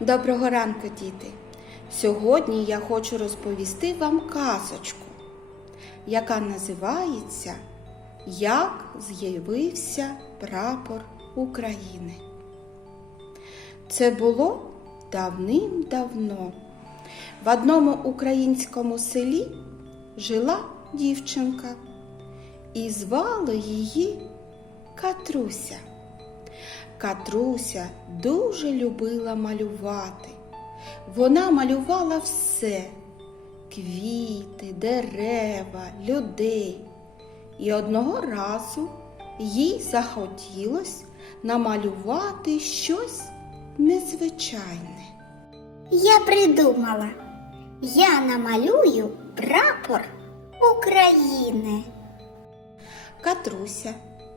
Доброго ранку, діти! Сьогодні я хочу розповісти вам казочку, яка називається Як з'явився прапор України. Це було давним-давно. В одному українському селі жила дівчинка, і звали її Катруся. Катруся дуже любила малювати. Вона малювала все квіти, дерева, людей. І одного разу їй захотілось намалювати щось незвичайне. Я придумала. Я намалюю прапор України. Катруся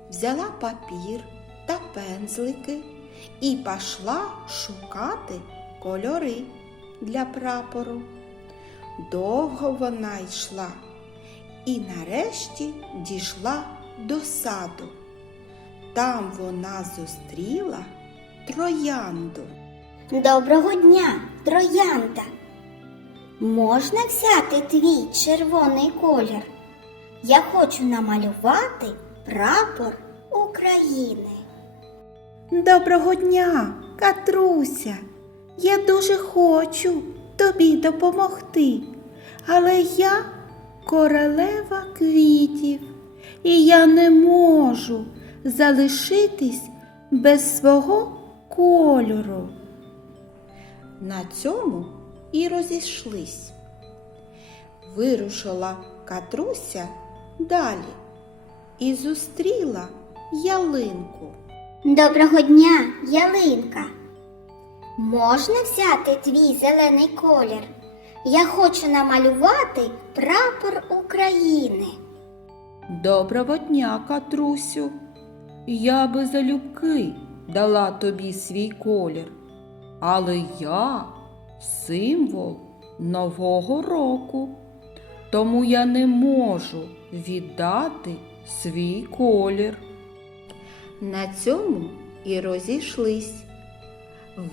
взяла папір та пензлики і пішла шукати кольори для прапору. Довго вона йшла і нарешті дійшла до саду. Там вона зустріла троянду. Доброго дня, троянда. Можна взяти твій червоний колір? Я хочу намалювати прапор України. Доброго дня, Катруся. Я дуже хочу тобі допомогти, але я королева квітів, і я не можу залишитись без свого кольору. На цьому і розійшлись. Вирушила Катруся далі і зустріла ялинку. Доброго дня, ялинка. Можна взяти твій зелений колір? Я хочу намалювати прапор України. Доброго дня, Катрусю. Я би залюбки дала тобі свій колір, але я символ Нового року, тому я не можу віддати свій колір. На цьому і розійшлись.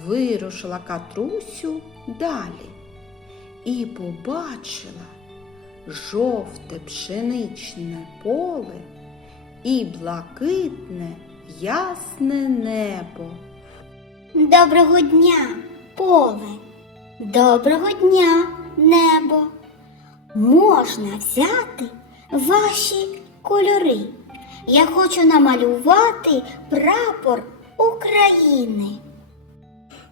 Вирушила Катрусю далі і побачила жовте пшеничне поле і блакитне ясне небо. Доброго дня, поле. Доброго дня, небо. Можна взяти ваші кольори. Я хочу намалювати прапор України.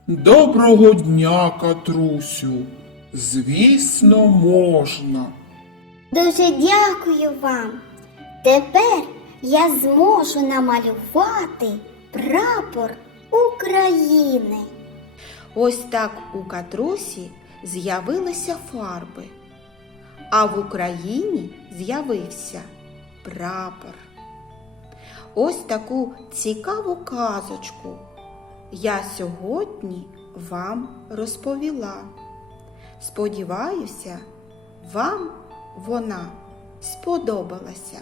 Доброго дня, Катрусю. Звісно, можна. Дуже дякую вам. Тепер я зможу намалювати прапор України. Ось так у Катрусі з'явилися фарби, а в Україні з'явився прапор. Ось таку цікаву казочку я сьогодні вам розповіла. Сподіваюся, вам вона сподобалася.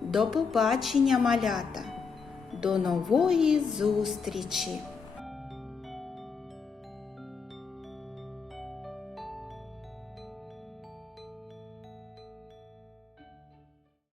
До побачення, малята, до нової зустрічі!